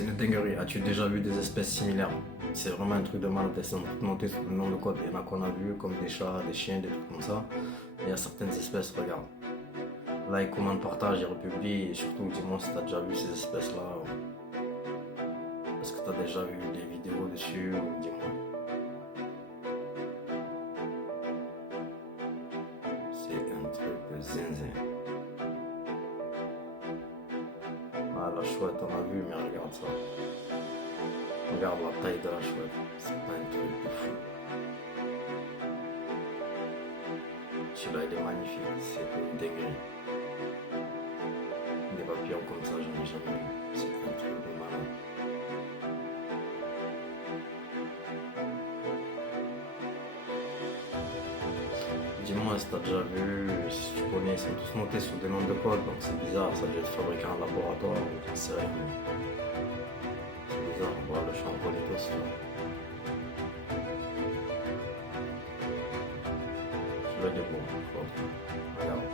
c'est une dinguerie. As-tu déjà vu des espèces similaires? C'est vraiment un truc de malade. Elles sont toutes notées sous le nom de code. Il y en a qu'on a vu comme des chats, des chiens, des trucs comme ça. Et il y a certaines espèces, regarde. Like, commande, partage et republie. Et surtout, dis-moi si t'as déjà vu ces espèces-là. Est-ce que t'as déjà vu des vidéos dessus? Ou dis-moi. C'est un truc de zinzin. Ah, la chouette, on a vu, mais regarde ça. Regarde la taille de la chouette. C'est pas un truc de fou. Celui-là, il est magnifique. C'est une dinguerie. Des papillons comme ça, j'en ai jamais vu. C'est un truc de malade. Dis-moi si t'as déjà vu, si tu connais, ils sont tous notés sur des noms de code, donc c'est bizarre, ça a dû être fabriqué en laboratoire, ou j'en sais rien. C'est bizarre, on voit le champ politos là. Celui-là il est beau, regarde.